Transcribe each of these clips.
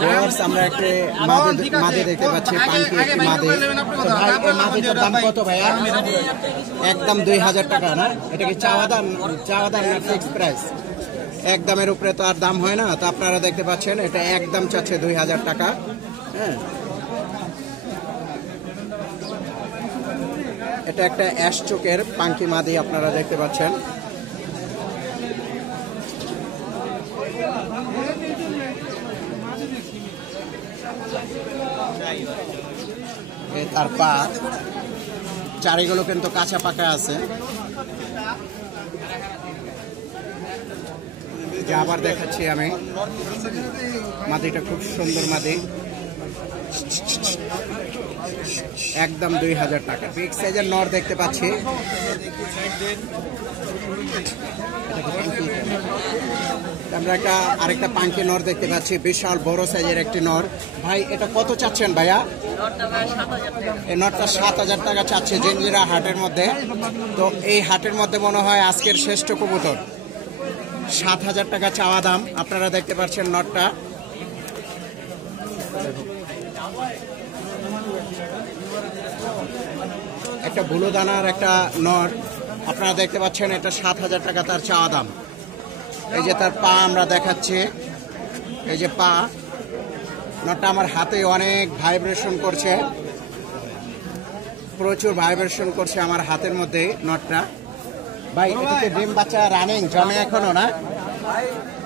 Viewers আমরা একটা মাদে দেখতে পাচ্ছি, পাঙ্কি একটি মাদে। তো ভাই এই মাদেটার দাম কত ভাইয়া? একদম 2000 টাকা না? এটা কি চাওয়া দাম না ফিক্সড প্রাইস? একদমের উপরে তো আর দাম হয় না। তো আপনারা দেখতে পাচ্ছেন এটা একদম চাচ্ছে 2000 টাকা। হ্যাঁ, এটা একটা অ্যাশ চোখের পাঙ্কি মাদি আপনারা দেখতে পাচ্ছেন। তার পা চারিগুলো কিন্তু কাঁচা পাকা আছে। যা আবার দেখাচ্ছি আমি, মাদিটা খুব সুন্দর মাদি, একদম 2000 টাকা। বিগ সাইজের নর দেখতে পাচ্ছি। আমরা আরেকটা পাঙ্কি নর দেখতে পাচ্ছি, বিশাল বড় সাইজের একটি নর। ভাই এটা কত চাচ্ছেন ভাইয়া? এই নরটা 7000 টাকা চাচ্ছে জিঞ্জিরা হাটের মধ্যে। তো এই হাটের মধ্যে মনে হয় আজকের শ্রেষ্ঠ কবুতর। 7000 টাকা চাওয়া দাম। আপনারা দেখতে পাচ্ছেন নরটা। একটা বুলো দানার একটা নর আপনারা দেখতে পাচ্ছেন, এটা 7000 টাকা তার চাওয়া দাম। এই যে তার পা আমরা দেখাচ্ছি, এই যে পা, নটটা আমার হাতে অনেক ভাইব্রেশন করছে, প্রচুর ভাইব্রেশন করছে আমার হাতের মধ্যে নটটা। ভাই এটাকে ডিম বাচ্চা রানিং জমে এখনো না?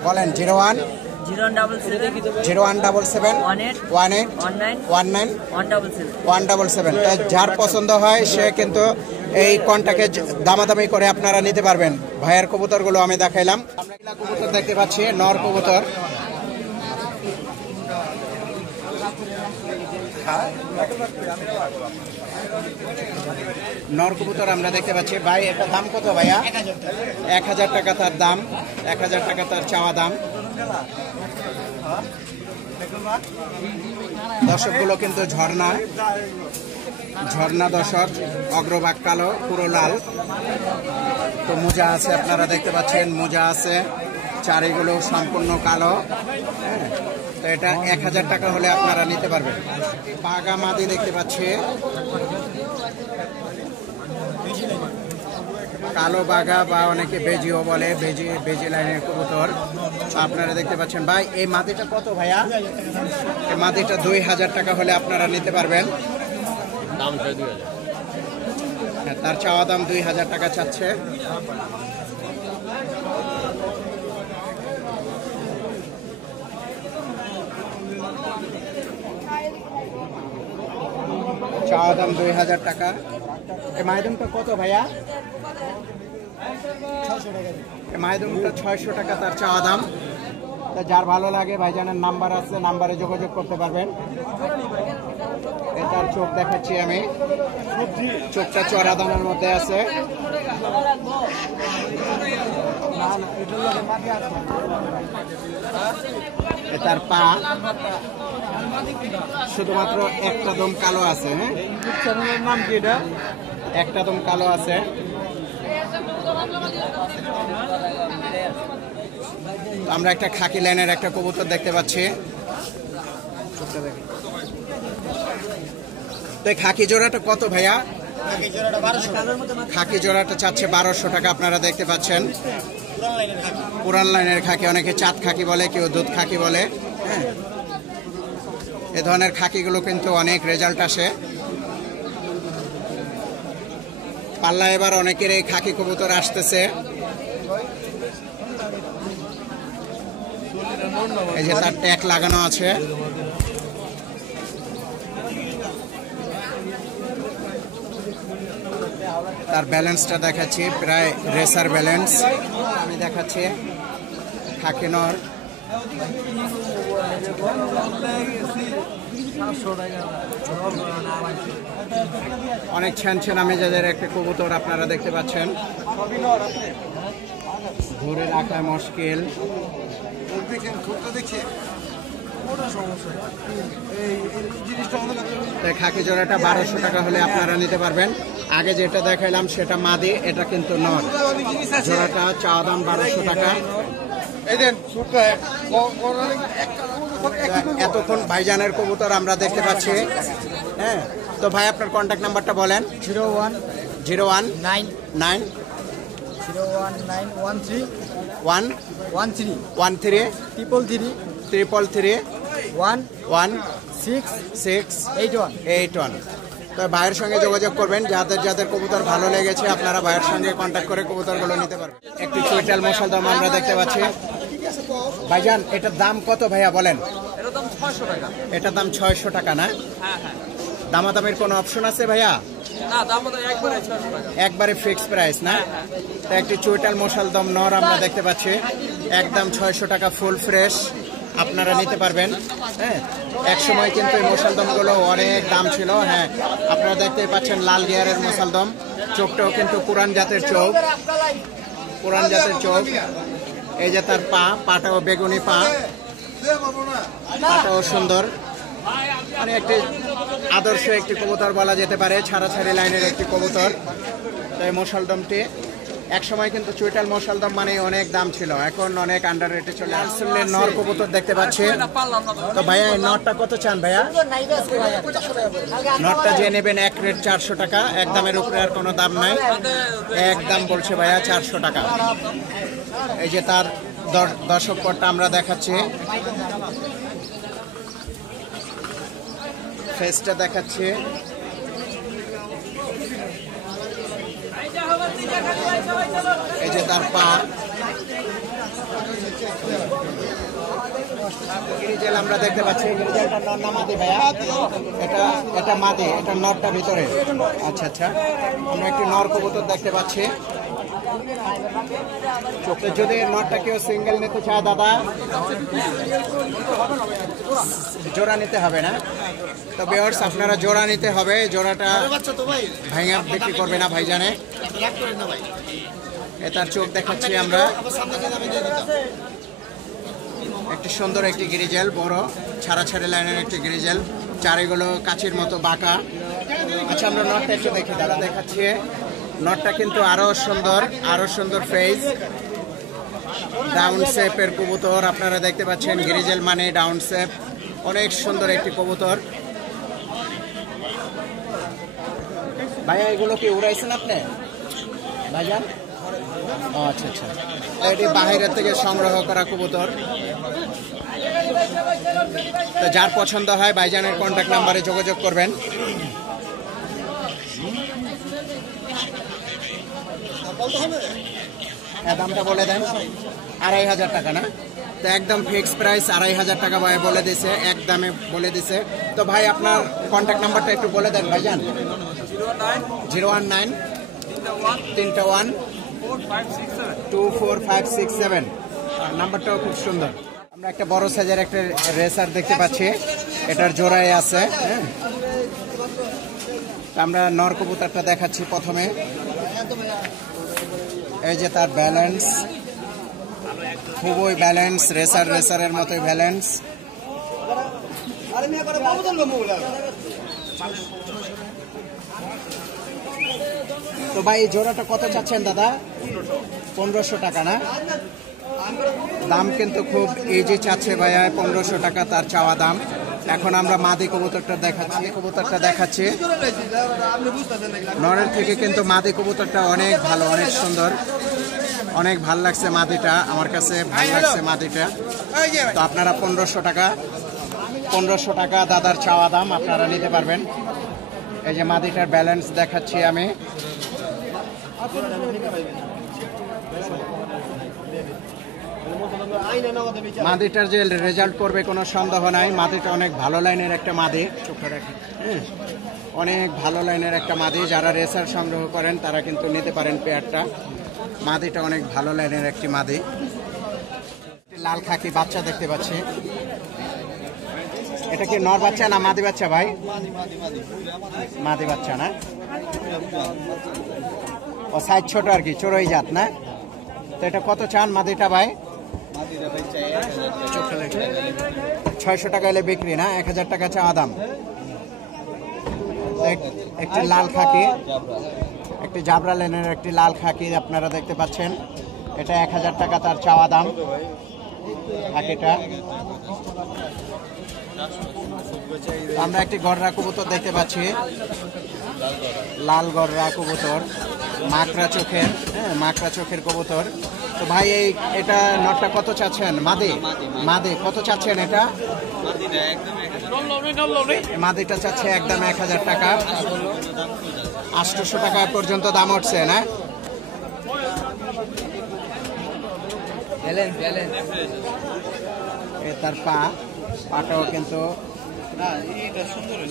বলেন 0177181919। যার পছন্দ হয় সে কিন্তু এই কন্টাকে দামাদামি করে আপনারা নিতে পারবেন। ভাইয়ের কবুতরগুলো আমি দেখাইলাম। আমরা কবুতর দেখতে পাচ্ছি, নর কবুতর। নর কবুতর আমরা দেখতে পাচ্ছি। ভাই এটা দাম কত ভাইয়া? 1000 টাকা তার দাম, 1000 টাকা তার চাওয়া দাম। দর্শকগুলো কিন্তু ঝর্ণা দর্শক, অগ্রভাগ কালো, পুরো লাল। তো মোজা আছে আপনারা দেখতে পাচ্ছেন, মোজা আছে, চারিগুলো সম্পূর্ণ কালো। হ্যাঁ, তো এটা 1000 টাকা হলে আপনারা নিতে পারবেন। বাগা মাদি দেখতে পাচ্ছি, কালো বাগা বা অনেকে বেজিও বলে, বেজি লাইনের কবুতর আপনারা দেখতে পাচ্ছেন। ভাই এই মাদিটা কত ভাইয়া? এই মাদিটা 2000 টাকা হলে আপনারা নিতে পারবেন। হ্যাঁ, তার চাওয়া দাম 2000 টাকা চাচ্ছে। চাওয়া দাম 2000 টাকা। এই মাইদুমটা কত ভাইয়া? মাইদুমটা 600 টাকা তার চাওয়া দাম। তা যার ভালো লাগে ভাইজানের নাম্বার আছে, নাম্বারে যোগাযোগ করতে পারবেন। এটার চোখ দেখাচ্ছি আমি, চোখটা চড়া দানার মধ্যে আছে। তার পা শুধুমাত্র একটা দম কালো আছে। হ্যাঁ, নাম কি এটা? একটা দম কালো আছে। আমরা একটা খাকি লাইনের একটা কবুতর দেখতে পাচ্ছি। তো এই খাকি জোড়াটা কত ভাইয়া? খাকি জোড়াটা চাচ্ছে 1200 টাকা। আপনারা দেখতে পাচ্ছেন পুরান লাইনের খাকি, অনেকে চাঁদ খাকি বলে, কেউ দুধ খাকি বলে। হ্যাঁ, এ ধরনের খাকিগুলো কিন্তু অনেক রেজাল্ট আসে। পাল্লা এবার অনেকের এই খাকি কবুতর আসতেছে। এই যে তার ট্যাগ লাগানো আছে। তার ব্যালেন্সটা দেখাচ্ছি, প্রায় রেসার ব্যালেন্স আমি দেখাচ্ছি। খাকি নর, অনেক ছ্যান আমি যাদের একটা কবুতর আপনারা দেখতে পাচ্ছেন, ধরে রাখা মুশকিল। খাকি জোড়াটা 1200 টাকা হলে আপনারা নিতে পারবেন। আগে যেটা দেখাইলাম সেটা মাদি, এটা কিন্তু নর। জোড়াটা চাওয়া দাম 1200 টাকা। এতক্ষণ ভাইজানের কবুতর আমরা দেখতে পাচ্ছি। হ্যাঁ, তো ভাই আপনার কন্ট্যাক্ট নাম্বারটা বলেন। 01 0199113 তো ভাইয়ের সঙ্গে যোগাযোগ করবেন। যাদের যাদের কবুতর ভালো লেগেছে আপনারা ভাইয়ের সঙ্গে কন্ট্যাক্ট করে কবুতরগুলো নিতে পারবেন। একটি চুইটাল মশালদম আমরা দেখতে পাচ্ছি। ভাইজান এটার দাম কত ভাইয়া বলেন? এটার দাম 600 টাকা না? দামাদামের কোনো অপশন আছে ভাইয়া? একবারে ফিক্স প্রাইস না? তো একটি চুইটাল মশালদম নর আমরা দেখতে পাচ্ছি, একদম 600 টাকা, ফুল ফ্রেশ, আপনারা নিতে পারবেন। হ্যাঁ, এক সময় কিন্তু এই মশালদমগুলো অনেক দাম ছিল। হ্যাঁ, আপনারা দেখতে পাচ্ছেন লাল গিয়ারের মশালদম, চোখটাও কিন্তু পুরান জাতের চোখ, পুরান জাতের চোখ। এই যে তার পাটাও বেগুনি পাটাও সুন্দর, মানে একটি আদর্শ একটি কবুতর বলা যেতে পারে, ছাড়াছাড়ি লাইনের একটি কবুতর। তো এই মশালদমটি এক সময় কিন্তু চুইটাল মশালদম মানে অনেক দাম ছিল, এখন অনেক আন্ডার রেটে চলে আসছে। নর কবুতর দেখতে পাচ্ছি। তো ভাইয়া এই নরটা কত চান ভাইয়া? নরটা যে নেবেন এক রেট 400 টাকা, একদমের উপরে আর কোনো দাম নাই, একদম বলছে ভাইয়া 400 টাকা। এই যে তার দর্শক পটটা আমরা দেখাচ্ছি, ফেসটা দেখাচ্ছি। এই যে তার পা, গ্রিজেল আমরা দেখতে পাচ্ছি। গ্রিজেলটা নর না মাদি ভাইয়া? এটা মাদি, এটা নরটা ভিতরে। আচ্ছা আচ্ছা, আমরা একটি নর কবুতর দেখতে পাচ্ছি। চোখে যদি নরটা কেউ সিঙ্গেল নিতে চায় দাদা, জোড়া নিতে হবে না? তো ভিউয়ার্স আপনারা জোড়া নিতে হবে, জোড়াটা ভাইয়া বিক্রি করবে না ভাইজানে। তার চোখ দেখাচ্ছি আমরা, একটি সুন্দর একটি গ্রিজেল, বড় ছাড়াছাড়ি লাইনের একটি গ্রিজেল, চারিগুলো কাচির মতো বাঁকা। আচ্ছা, আমরা নটটা একটু দেখি দাদা, দেখাচ্ছি। নটটা কিন্তু আরো সুন্দর ফেস, ডাউন শেপের কবুতর আপনারা দেখতে পাচ্ছেন। গ্রিজেল মানে ডাউন শেপ, অনেক সুন্দর একটি কবুতর। ভাইয়া এগুলো কি উড়াইছেন আপনি ভাইজান? ও আচ্ছা আচ্ছা, এটি বাহিরের থেকে সংগ্রহ করা কবুতর। তো যার পছন্দ হয় ভাইজানের কন্ট্যাক্ট নাম্বারে যোগাযোগ করবেন। দামটা বলে দেন। 2500 টাকা না? তো একদম ফিক্স প্রাইস 2500 টাকা ভাই বলে দিছে, একদমে বলে দিছে। তো ভাই আপনার কন্ট্যাক্ট নাম্বারটা একটু বলে দেন ভাইজান। 019 3 24567 নাম্বারটাও খুব সুন্দর। আমরা একটা বড় সাইজের একটা রেসার দেখতে পাচ্ছি, এটার জোড়ায় আছে। হ্যাঁ, আমরা নর কবুতরটা দেখাচ্ছি প্রথমে। এই যে তার ব্যালেন্স, খুবই ব্যালেন্স, রেসারের মতোই ব্যালেন্স। তো ভাই এই জোড়াটা কত চাচ্ছেন দাদা? 1500 টাকা না? দাম কিন্তু খুব ইজি চাচ্ছে ভাইয়া, 1500 টাকা তার চাওয়া দাম। এখন আমরা মাদি কবুতরটা দেখাচ্ছি। নরের থেকে কিন্তু মাদি কবুতরটা অনেক ভালো, অনেক সুন্দর, অনেক ভাল লাগছে মাদিটা, আমার কাছে ভালো লাগছে মাদিটা। তো আপনারা 1500 টাকা দাদার চাওয়া দাম, আপনারা নিতে পারবেন। এই যে মাদিটার ব্যালেন্স দেখাচ্ছি আমি। মাদিটার যে রেজাল্ট করবে কোনো সন্দেহ নাই, মাদিটা অনেক ভালো লাইনের একটা মাদি, অনেক ভালো লাইনের একটা মাদি। যারা রেসার সংগ্রহ করেন তারা কিন্তু নিতে পারেন পেয়ারটা। মাদিটা অনেক ভালো লাইনের একটি মাদি। লাল খাকি বাচ্চা দেখতে পাচ্ছি, এটা কি নর বাচ্চা না মাদি বাচ্চা ভাই? মাদি বাচ্চা না? ও সাইজ ছোট আর কি, চড়ুই জাত না? তো এটা কত চান মাদিটা ভাই? 600 টাকা এলে বিক্রি না? 1000 টাকা চাওয়া দাম। একটি লাল খাকি, একটি জাবরা লেনের একটি লাল খাকি আপনারা দেখতে পাচ্ছেন, এটা 1000 টাকা তার চাওয়া দাম। বাকিটা আমরা একটি গড়রা কবুতর দেখতে পাচ্ছি, লাল গড়রা কবুতর, মাকড়া চোখের, হ্যাঁ মাকড়া চোখের কবুতর। তো ভাই এটা নটটা কত চাচ্ছেন? মাদে কত চাচ্ছেন? এটা মাদিটা চাচ্ছে একদম 1000 টাকা, 800 টাকা পর্যন্ত দাম উঠছে না? তার পাটাও কিন্তু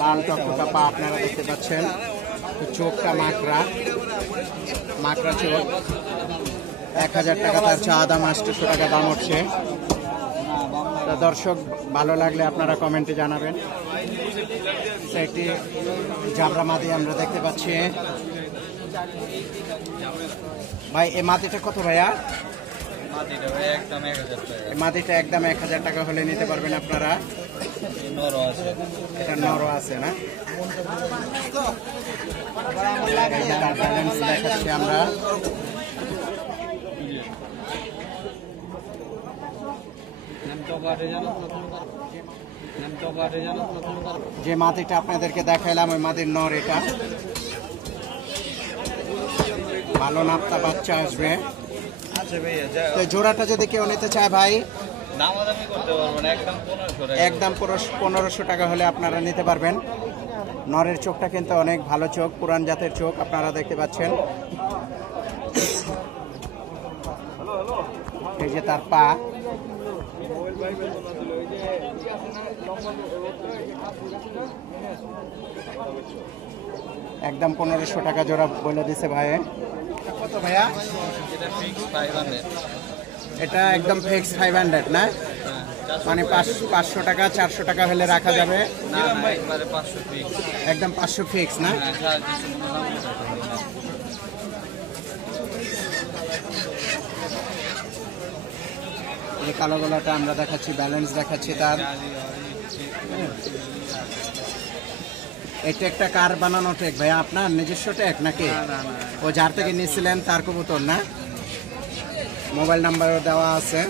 লাল টকটকা পা আপনারা দেখতে পাচ্ছেন। চোখটা মাকড়া চোখ, 1000 টাকা তার চা দাম, 800 টাকা দাম উঠছে। দর্শক ভালো লাগলে আপনারা কমেন্টে জানাবেন। একটি জাবরা মাদি আমরা দেখতে পাচ্ছি। ভাই এই মাদিটা কত ভাইয়া? মাদিটা একদম 1000 টাকা হলে নিতে পারবেন আপনারা। এটা নরও আছে না? তার ব্যালেন্স দেখাচ্ছি আমরা। যে মাদিটা আপনাদেরকে দেখাইলাম ওই মাদির নর, এটা ভালো নাপ্তা বাচ্চা আসবে। তো জোড়াটা যদি কেউ নিতে চায় ভাই একদম 1500 টাকা হলে আপনারা নিতে পারবেন। নরের চোখটা কিন্তু অনেক ভালো চোখ, পুরান জাতের চোখ আপনারা দেখতে পাচ্ছেন। এই যে তার পা, একদম 1500 টাকা জোড়া বলে দিছে ভাই। কত ভাইয়া? এটা একদম ফিক্স 500 না? মানে 500 টাকা 400 টাকা হলে রাখা যাবে? একদম 500 ফিক্স না? এই কালো গলাটা আমরা দেখাচ্ছি, ব্যালেন্স দেখাচ্ছি তার। এটা একটা কার বানানো টেক ভাই, আপনার নিজস্ব টেক নাকি? ও যার থেকে নিয়েছিলেন তার কবুতর না? মোবাইল নাম্বারও দেওয়া আছে।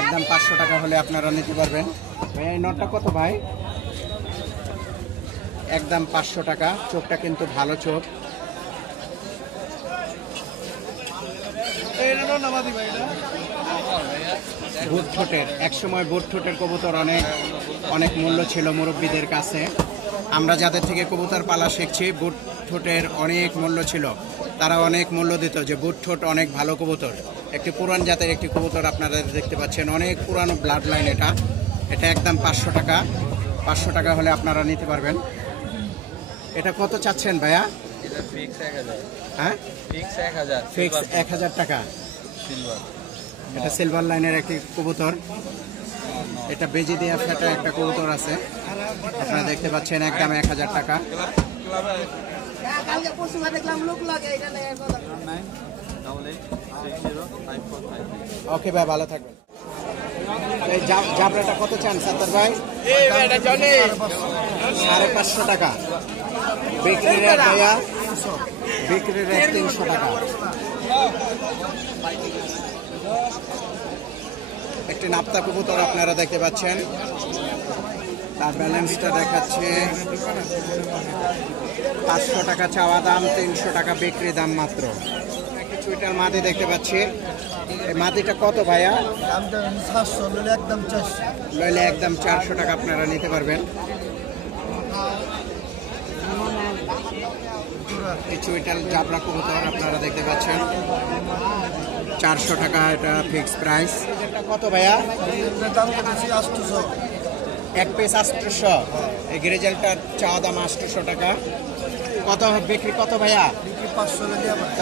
একদম 500 টাকা হলে আপনারা নিতে পারবেন। ভাই এই নটটা কত ভাই? একদম 500 টাকা। চোখটা কিন্তু ভালো চোখ। বুট ঠোঁটের, একসময় বুট ঠোঁটের কবুতর অনেক মূল্য ছিল মুরব্বীদের কাছে। আমরা যাদের থেকে কবুতর পালা শিখছি বুট ঠোঁটের অনেক মূল্য ছিল, তারা অনেক মূল্য দিত যে বুট ঠোঁট অনেক ভালো কবুতর। একটি পুরান জাতের একটি কবুতর আপনারা দেখতে পাচ্ছেন, অনেক পুরানো ব্লাড লাইন। এটা একদম 500 টাকা। 500 টাকা হলে আপনারা নিতে পারবেন। এটা কত চাচ্ছেন ভাইয়া? হ্যাঁ ফিক্স 1000 টাকা। এটা সিলভার লাইনের একটি কবুতর, এটা বেজি দেওয়া ফেটা একটা কবুতর আছে আপনারা দেখতে পাচ্ছেন, একদম 1000 টাকা। ওকে ভাই, ভালো থাকবেন। এই জাবরাটা কত চান সাত্তার ভাই? 550 টাকা। বিক্রি রেট ভাইয়া? বিক্রি রেট 300 টাকা। একটি নাপ্তা কবুতর আপনারা দেখতে পাচ্ছেন, তার ব্যালেন্সটা দেখাচ্ছে। 500 টাকা চাওয়া দাম, 300 টাকা বিক্রি দাম মাত্র। চুইটার মাদি দেখতে পাচ্ছি, এই মাদিটা কত ভাইয়া? লইলে একদম 400 টাকা আপনারা নিতে পারবেন। এই চুইটার জাবরা কবুতর আপনারা দেখতে পাচ্ছেন, 400 টাকা এটা ফিক্স প্রাইস। এটা কত ভাইয়া? এক পিস 800। এই গ্রেজালটার চাওয়া দাম 800 টাকা। কত বিক্রি কত ভাইয়া?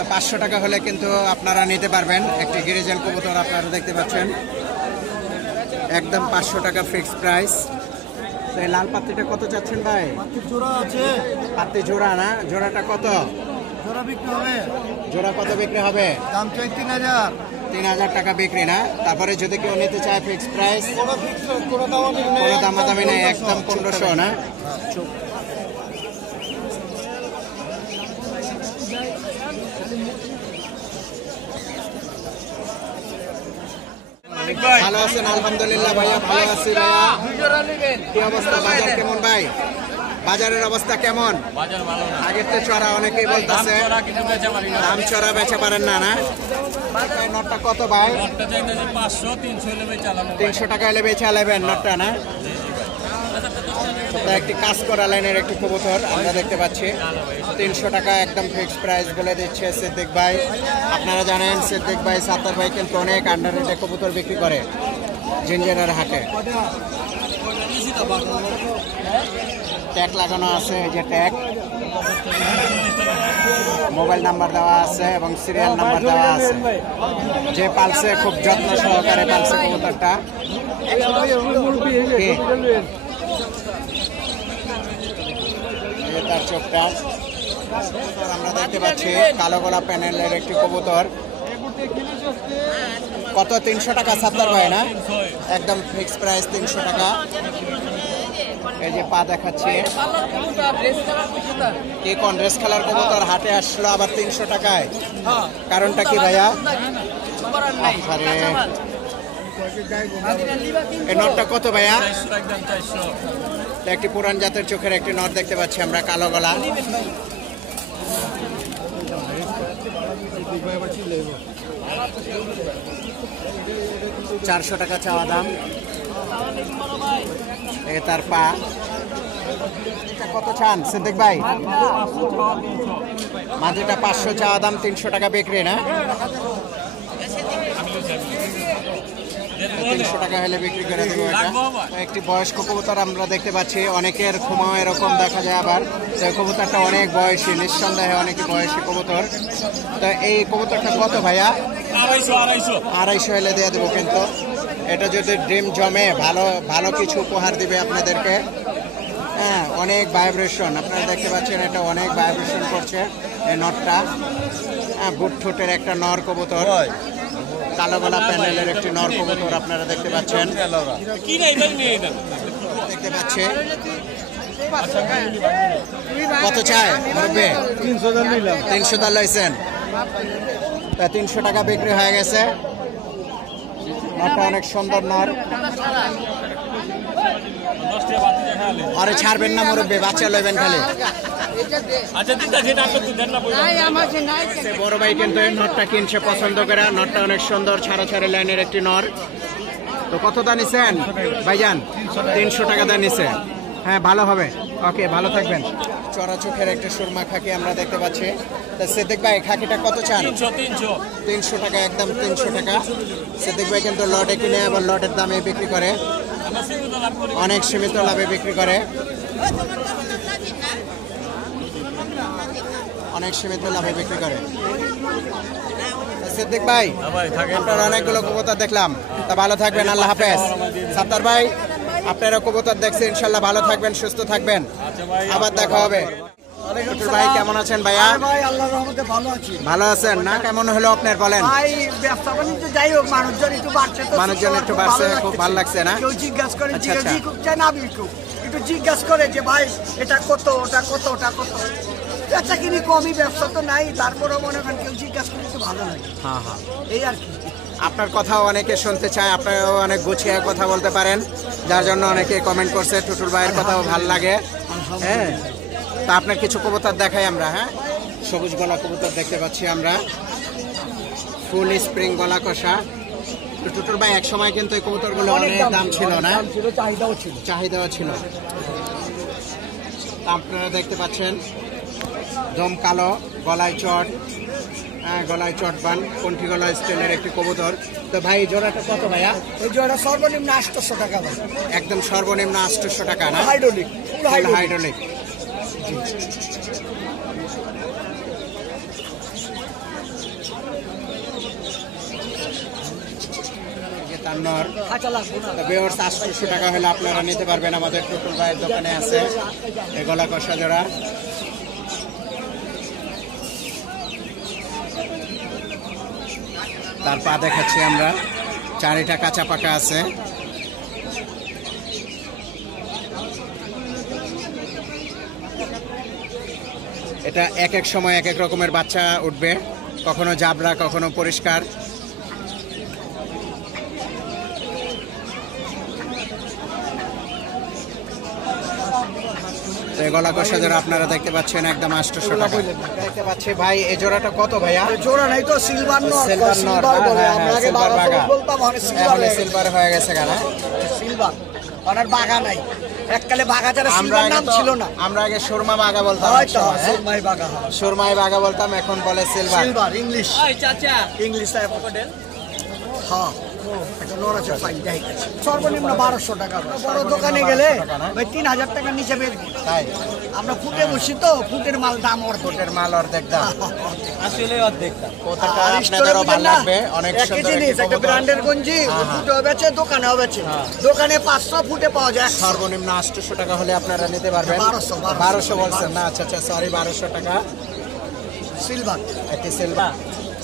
500 টাকা হলে কিন্তু আপনারা নিতে পারবেন। একটি গ্রেজাল কবুতর আপনারা দেখতে পাচ্ছেন, একদম 500 টাকা ফিক্স প্রাইস। তো এই লাল পাত্তিটা কত চাচ্ছেন ভাই? পাত্তি জোড়া না? জোড়াটা কত? জোড়া কত বিক্রি হবে? দাম চাই 3000। 3000 টাকা বিক্রি না? তারপরে যদি কেউ নিতে চায় ফিক্স প্রাইস? কোনো দামাদামি নাই, একদম 1500 না? ভালো আছেন? আলহামদুলিল্লাহ ভাইয়া ভালো আছি ভাইয়া। কি অবস্থা, বাজার কেমন ভাই? বাজারের অবস্থা কেমন? আগের তো চড়া, অনেকেই বলতেছে দাম চড়া বেচা পারেন না। না নটটা কত ভাই? 300 টাকা হলে বেচে আলাবেন নটটা না? একটি কাজ করা লাইনের একটি কবুতর আমরা দেখতে পাচ্ছি 300 টাকা একদম ফিক্স প্রাইস বলে দিচ্ছে সিদ্দিক ভাই। আপনারা জানেন সিদ্দিক ভাই, সাত্তার ভাই কিন্তু অনেক আন্ডার রেটে কবুতর বিক্রি করে জিঞ্জিরার হাটে। ট্যাগ লাগানো আছে, এই যে ট্যাগ, মোবাইল নাম্বার দেওয়া আছে এবং সিরিয়াল নাম্বার দেওয়া আছে। যে পালছে খুব যত্ন সহকারে পালছে কবুতরটা। তার চোখটা আমরা দেখতে পাচ্ছি কালো গোলা প্যানেলের একটি কবুতর। কত? 300 টাকা সাত্তার ভাই না? একদম ফিক্স প্রাইস 300 টাকা। এই যে পা দেখাচ্ছি, কি কোন রেস খেলার কবুতর হাটে আসলো আবার 300 টাকায়? কারণটা কি ভাইয়া? এই নটটা কত ভাইয়া? একটি পুরান জাতের চোখের একটি নট দেখতে পাচ্ছি আমরা, কালো গলা। $400 টাকা চাওয়া দাম। তার পা কত চান সিদ্দিক ভাই? মাঝেটা 500 চাওয়া দাম, 300 টাকা বিক্রি না? 300 টাকা হলে বিক্রি করে দেবো। একটি বয়স্ক কবুতর আমরা দেখতে পাচ্ছি, অনেকের ক্ষমা এরকম দেখা যায়, আবার তো কবুতরটা অনেক বয়সী, নিঃসন্দেহে অনেক বয়সী কবুতর। তো এই কবুতরটা কত ভাইয়া? 250 হলে দিয়ে দেবো। কিন্তু এটা যদি ড্রিম জমে ভালো ভালো কিছু উপহার দিবে আপনাদেরকে। হ্যাঁ, অনেক ভাইব্রেশন আপনারা দেখতে পাচ্ছেন, এটা অনেক ভাইব্রেশন করছে এই নটটা। হ্যাঁ, বুট ঠোঁটের একটা নর কবুতর, কালো গলা প্যানেলের একটি নর কবুতর আপনারা দেখতে পাচ্ছেন। দেখতে পাচ্ছি কত চায়? 300 দল লইছেন, 300 টাকা বিক্রি হয়ে গেছে। নরটা অনেক সুন্দর নর। আরে ছাড়বেন না মুরব্বী, বাচ্চা লইবেন খালি। বড় ভাই কিন্তু এই নটটা কিনছে পছন্দ করে। নটটা অনেক সুন্দর, ছাড়া ছাড়া লাইনের একটি নর। তো কত দা নিছেন ভাইজান? 300 টাকা দা নিছে। হ্যাঁ, ভালো হবে। ওকে, ভালো থাকবেন। চড়া চোখের একটা সুরমা খাকি আমরা দেখতে পাচ্ছি। তা সিদ্দিক ভাই, খাকিটা কত চান? 300 টাকা, একদম 300 টাকা। সিদ্দিক ভাই কিন্তু লটে কিনে আবার লটের দামে বিক্রি করে, অনেক সীমিত লাভে বিক্রি করে, অনেক সীমিত লাভে বিক্রি করে। সিদ্দিক ভাই, আপনার অনেকগুলো কবুতর দেখলাম, তা ভালো থাকবেন, আল্লাহ হাফেজ। সাত্তার ভাই, আপনারা কবুতর দেখছেন, ইনশাল্লাহ ভালো থাকবেন, সুস্থ থাকবেন, আবার দেখা হবে। ভাই কেমন আছেন ভাইয়া? ভাই আল্লাহর রহমতে ভালো আছি। ভালো আছেন না? কেমন হলো আপনার বলেন? ভাই ব্যবসা বাণিজ্য যাই হোক, মানুষজন একটু বাড়ছে, তো মানুষজন একটু বাড়ছে, খুব ভালো লাগছে না? কেউ জিজ্ঞাসা করে আচ্ছা, আচ্ছা। চাই না বিকুক, একটু জিজ্ঞাসা করে যে ভাই এটা কত, ওটা কত, ওটা কত। বেচা কিনি কমই, ব্যবসা তো নাই, তারপরেও মনে করেন কেউ জিজ্ঞাসা করে একটু ভালো লাগে। হ্যাঁ হ্যাঁ, এই আর কি। আপনার কথাও অনেকে শুনতে চায়, আপনারাও অনেক গুছিয়ে কথা বলতে পারেন, যার জন্য অনেকে কমেন্ট করছে। টুটুল ভাইয়ের কথাও ভালো লাগে। হ্যাঁ, তা আপনার কিছু কবুতর দেখাই আমরা। হ্যাঁ, সবুজ গলা কবুতর দেখতে পাচ্ছি আমরা, ফুল স্প্রিং গলা কষা। টুটুল ভাই, এক সময় কিন্তু এই কবুতরগুলো অনেক দাম ছিল না? চাহিদাও ছিল, চাহিদাও ছিল। আপনারা দেখতে পাচ্ছেন দম কালো, গলায় চট, গলায় চটবান, কণ্ঠি গলা স্টাইলের একটি কবুতর। তো ভাই, জোড়াটা কত ভাইয়া? এই জোড়া সর্বনিম্ন 800 টাকা ভাই, একদম সর্বনিম্ন 800 টাকা না? Hydraulic, hydraulic. তার 800 টাকা হলে আপনারা নিতে পারবেন, আমাদের টুটুল ভাইয়ের দোকানে আছে এই গলা কষা জোড়া। তার পা দেখাচ্ছি আমরা, চারিটা কাঁচা পাকা আছে। এটা এক এক সময় এক এক রকমের বাচ্চা উঠবে, কখনো জাবরা, কখনো পরিষ্কার। তো এই গলা কষা জোড়া আপনারা দেখতে পাচ্ছেন একদম 800 টাকা। দেখতে পাচ্ছি ভাই এই জোড়াটা কত ভাইয়া? জোড়া নাই তো সিলভার নর, সিলভার বলে আমরা আগে বাঘা বলতাম, মানে সিলভার হয়ে গেছে গানা, সিলভার অনার বাঘা নাই। এককালে বাঘা ছাড়া সিলভার নাম ছিল না, আমরা আগে সুরমা বাঘা বলতাম, হয়তো সুরমাই বাঘা, সুরমাই বাঘা বলতাম, এখন বলে সিলভার। সিলভার ইংলিশ, চাচা ইংলিশ হ্যাঁ। সর্বনিম্ন 1200 টাকা। বড় দোকানে গেলে ভাই 3000 টাকার নিচে বেচবো। তাই আমরা ফুটে বসি তো, ফুটের মাল দাম অর্ধেক, ফুটের মাল অর্ধেক দাম, আসলে অর্ধেক দাম। কতটা আপনাদেরও ভালো লাগবে, অনেক একই সুন্দর জিনিস, একটা ব্র্যান্ডের গঞ্জি ফুটেও বেচে, দোকানেও বেচে। দোকানে 500, ফুটে পাওয়া যায় সর্বনিম্ন 800 টাকা হলে আপনারা নিতে পারবেন। 1200 বলছেন না? আচ্ছা আচ্ছা, সরি, 1200 টাকা। সিলভার, একটি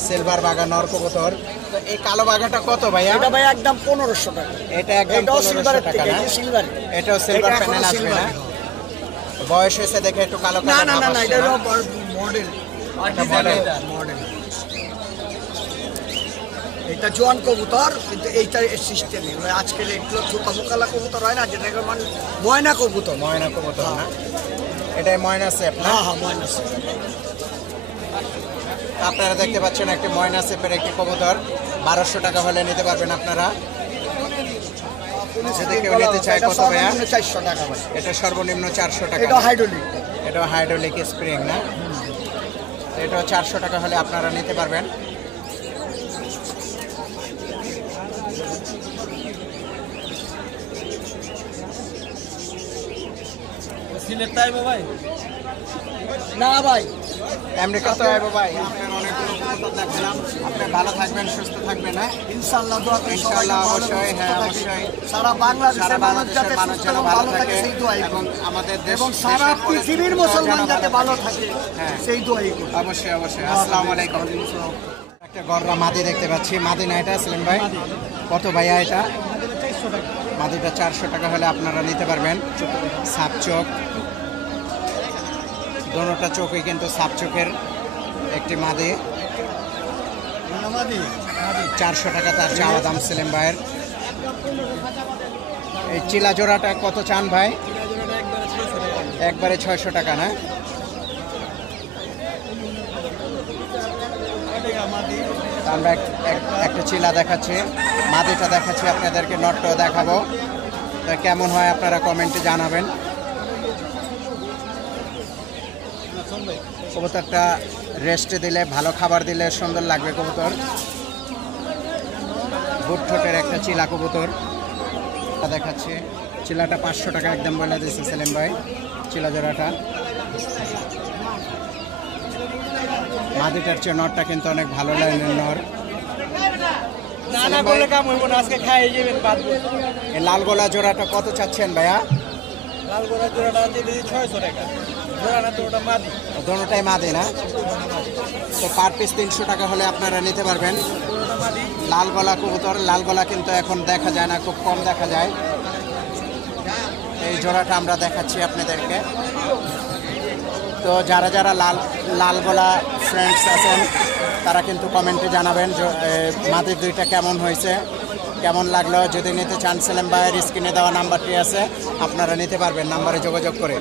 সিলভার বাঘা নর কবুতর। তো এই কালো বাঘাটা কত ভাইয়া? এটা ভাই একদম 1500 টাকা। এটা একদম 1500 টাকা না? সিলভার, এটাও সিলভার প্যানেল আসবে না? বয়স হয়েছে দেখে একটু কালো না কালো না না ভাব না, আসছে এটা না? Model, model. এটা জোয়ান কবুতর, কিন্তু এইটা সিস্টেমে আজকাল এগুলো ছোট মোকালা কবুতর হয় না, যেটা মানে ময়না কবুতর। ময়না কবুতর না? এটাই ময়না সেপ না? হ্যাঁ হ্যাঁ, ময়না সেপ। আপনারা দেখতে পাচ্ছেন একটি ময়না সেপের একটি কবুতর, 1200 টাকা হলে নিতে পারবেন আপনারা। যদি কেউ নিতে চায় কত ভাইয়া? 400 টাকা ভাই। এটা সর্বনিম্ন 400 টাকা। এটা হাইড্রোলিক, এটা হাইড্রোলিক স্প্রিং না? এটা 400 টাকা হলে আপনারা নিতে পারবেন। না ভাই আমেরিকা তো আইবো ভাই। আপনার অনেকগুলো কবুতর দেখলাম, আপনি ভালো থাকবেন, সুস্থ থাকবেন। হ্যাঁ ইনশাআল্লাহ, দোয়া করি সবাই ইনশাআল্লাহ, ভালো অবশ্যই, সুস্থ হ্যাঁ থাকে। অবশ্যই। সারা বাংলাদেশের মানুষ যাতে মানুষ সুস্থ যেন এবং ভালো থাকে, সেই দোয়াই এবং করি। আমাদের দেশ এবং সারা দেশের পৃথিবীর পরিস্থিতি মুসলমান যেন যাতে ভালো থাকে, হ্যাঁ। সেই দোয়াই করি। অবশ্যই অবশ্যই। আসসালামু আলাইকুম। একটা গররা মাদি দেখতে পাচ্ছি, মাদি না এটা সেলিম ভাই? কত ভাইয়া এটা? মাদিটা 400 টাকা হলে আপনারা নিতে পারবেন। সাপ চোখ, দোনোটা চোখই কিন্তু সাপ চোখের একটি মাদি, 400 টাকা তার চাওয়া দাম সেলিম ভাইয়ের। এই চিলা জোড়াটা কত চান ভাই? একবারে 600 টাকা না? আমরা একটা চিলা দেখাচ্ছি, মাদিটা দেখাচ্ছি আপনাদেরকে, নটটাও দেখাবো। তা কেমন হয় আপনারা কমেন্টে জানাবেন। কবুতরটা রেস্টে দিলে, ভালো খাবার দিলে সুন্দর লাগবে কবুতর। বুট ঠোঁটের একটা চিলা কবুতর দেখাচ্ছে। চিলাটা 500 টাকা একদম বলে দিয়েছে সেলিম ভাই, চিলা জোড়াটা। মাদিটার চেয়ে নরটা কিন্তু অনেক ভালো লাইনের নর। এই লাল গোলা জোড়াটা কত চাচ্ছেন ভাইয়া? দোনোটাই মাদি না? তো পার পিস 300 টাকা হলে আপনারা নিতে পারবেন। লাল গলা কবুতর, লাল গলা কিন্তু এখন দেখা যায় না, খুব কম দেখা যায়। এই জোড়াটা আমরা দেখাচ্ছি আপনাদেরকে। তো যারা যারা লাল গলা ফ্রেন্ডস আছেন তারা কিন্তু কমেন্টে জানাবেন মাদির দুইটা কেমন হয়েছে, কেমন লাগলো। যদি নিতে চান সেলিম ভাইয়ের স্ক্রিনে দেওয়া নাম্বারটি আছে, আপনারা নিতে পারবেন নাম্বারে যোগাযোগ করে।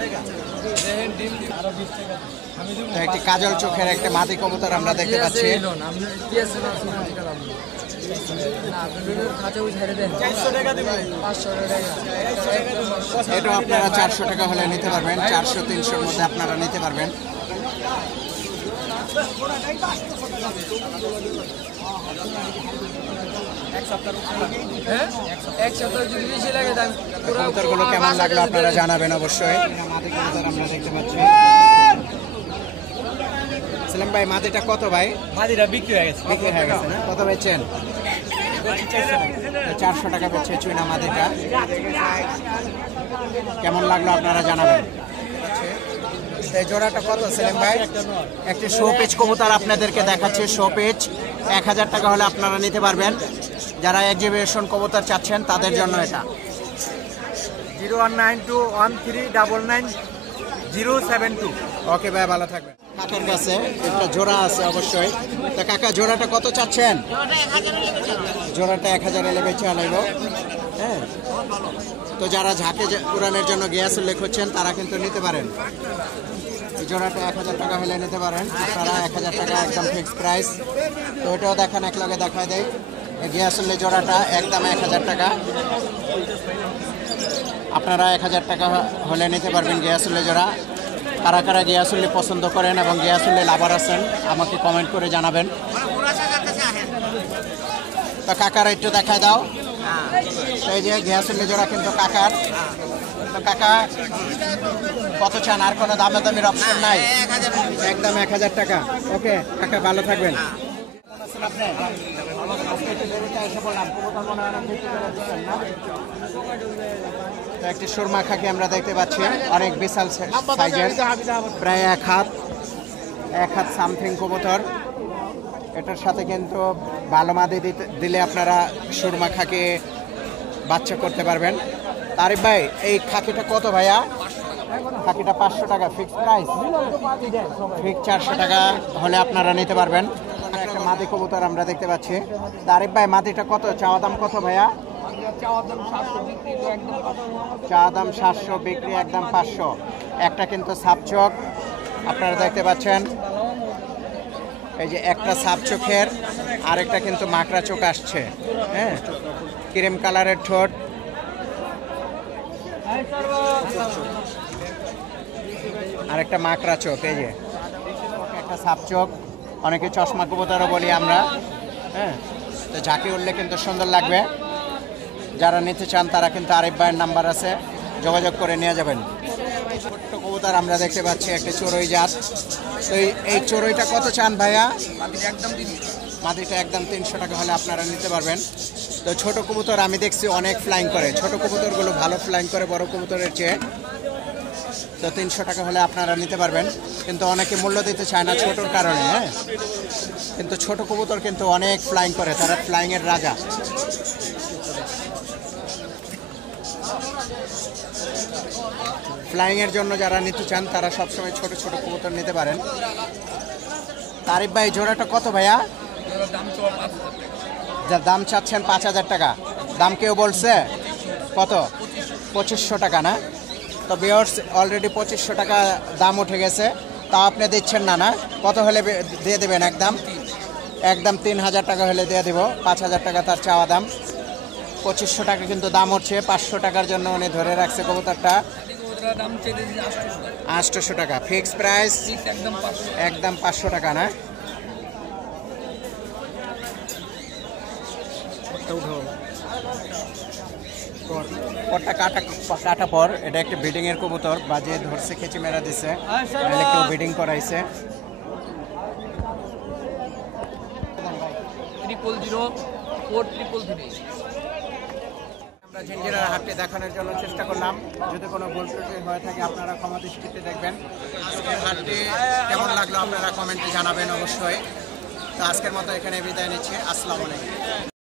একটি কাজল চোখের একটা মাদি কবুতর আমরা দেখতে পাচ্ছি। এটাও আপনারা 400 টাকা হলে নিতে পারবেন, 400-300-র মধ্যে আপনারা নিতে পারবেন। কবুতরগুলো কেমন লাগলো আপনারা জানাবেন অবশ্যই। মাদি কবুতর আমরা দেখতে পাচ্ছি। সেলিম ভাই মাদিটা কত ভাই? মাদিটা বিক্রি হয়ে গেছে। বিক্রি হয়ে গেছে না? কত বেচেন? 400 টাকা বেচে চুইনা মাদিটা। কেমন লাগলো আপনারা জানাবেন। এই জোড়াটা কত সেলিম ভাই? একটি শো পিচ কবুতর আপনাদেরকে দেখাচ্ছে, শো পিচ 1000 টাকা হলে আপনারা নিতে পারবেন। যারা এক্সিবিশন কবুতর চাচ্ছেন তাদের জন্য এটা। 01921399072। ওকে ভাই, ভালো থাকবেন। কাকার কাছে একটা জোড়া আছে অবশ্যই। তা কাকা জোড়াটা কত চাচ্ছেন? জোড়াটা 1000 এলে বেচে আনাইব। হ্যাঁ, তো যারা ঝাঁকে উড়ানের জন্য গ্যাস উল্লেখ হচ্ছেন তারা কিন্তু নিতে পারেন। এই জোড়াটা 1000 টাকা হলে নিতে পারেন আপনারা, 1000 টাকা একদম ফিক্সড প্রাইস। তো এটাও দেখান, এক লগে দেখায় দেয়। এই গিয়াসুল্লি জোড়াটা একদম 1000 টাকা, আপনারা 1000 টাকা হলে নিতে পারবেন গিয়াসুল্লি জোড়া। কারা কারা গিয়াসুল্লি পছন্দ করেন এবং গিয়াসুল্লি লাভার আছেন আমাকে কমেন্ট করে জানাবেন। তো কাকার একটু দেখায় দাও। এই যে গিয়াসুল্লি জোড়া কিন্তু কাকার। তো কাকা কত চান? আর কোনো দামের অপশন নাই? একদম 1000 টাকা। ওকে কাকা, ভালো থাকবেন। তো একটি সুরমা খাকি আমরা দেখতে পাচ্ছি, অনেক বিশাল সাইজের, প্রায় 1 হাত সামথিং কবুতর। এটার সাথে কিন্তু ভালো মাদি দিলে আপনারা সুরমা খাকি বাচ্চা করতে পারবেন। তারিফ ভাই, এই খাকিটা কত ভাইয়া? খাকিটা 500 টাকা ফিক্সড প্রাইস, ঠিক 400 টাকা হলে আপনারা নিতে পারবেন। একটা মাদি কবুতর আমরা দেখতে পাচ্ছি। তারিফ ভাই, মাদিটা কত? চাওয়া দাম কত ভাইয়া? চাওয়া দাম 700, বিক্রি একদম 500। একটা কিন্তু সাপ চোখ আপনারা দেখতে পাচ্ছেন, এই যে একটা সাপ চোখের, আরেকটা কিন্তু মাকড়া চোখ আসছে। হ্যাঁ, ক্রিম কালারের ঠোঁট, আরেকটা মাকড়া চোখ। এই যে একটা সাপ চোখ, অনেকে চশমা কবুতরও বলি আমরা। হ্যাঁ, তো ঝাঁকি উঠলে কিন্তু সুন্দর লাগবে। যারা নিতে চান তারা কিন্তু আরিফ ভাইয়ের নাম্বার আছে, যোগাযোগ করে নিয়ে যাবেন। ছোট্ট কবুতর আমরা দেখতে পাচ্ছি, একটা চড়ুই জাত। তো এই চড়ুইটা কত চান ভাইয়া? মাদিটা একদম 300 টাকা হলে আপনারা নিতে পারবেন। তো ছোট কবুতর আমি দেখছি অনেক ফ্লাইং করে, ছোট কবুতরগুলো ভালো ফ্লাইং করে বড় কবুতরের চেয়ে। তো 300 টাকা হলে আপনারা নিতে পারবেন, কিন্তু অনেকে মূল্য দিতে চায় না ছোটোর কারণে। হ্যাঁ, কিন্তু ছোট কবুতর কিন্তু অনেক ফ্লাইং করে, তারা ফ্লাইংয়ের রাজা। ফ্লাইংয়ের জন্য যারা নিতে চান তারা সবসময় ছোট ছোট কবুতর নিতে পারেন। তারিফ ভাই, জোড়াটা কত ভাইয়া? যার দাম চাচ্ছেন 5000 টাকা। দাম কেউ বলছে কত? 2500 টাকা না? তো ভিউয়ার্স, অলরেডি 2500 টাকা দাম উঠে গেছে, তাও আপনি দিচ্ছেন না? না, কত হলে দিয়ে দেবেন? একদম 3000 টাকা হলে দিয়ে দেবো। 5000 টাকা তার চাওয়া দাম, 2500 টাকা কিন্তু দাম উঠছে। 500 টাকার জন্য উনি ধরে রাখছে কবুতরটা। 800 টাকা ফিক্সড প্রাইস, একদম 500 টাকা না? পরটা কাটা পর, এটা একটা ব্রিডিং এর কবুতর, বাজে ধরছে, খেচে মেরা দিছে, কেউ ব্রিডিং করাইছে। 0004333। আমরা ঝিঞ্জিরার হাটটি দেখানোর জন্য চেষ্টা করলাম, যদি কোনো ভুল ত্রুটি হয়ে থাকে আপনারা ক্ষমা দৃষ্টিতে দেখবেন। আজকের হাটটি কেমন লাগলো আপনারা কমেন্টে জানাবেন অবশ্যই। তো আজকের মতো এখানে বিদায় নিচ্ছি। আসসালামু আলাইকুম।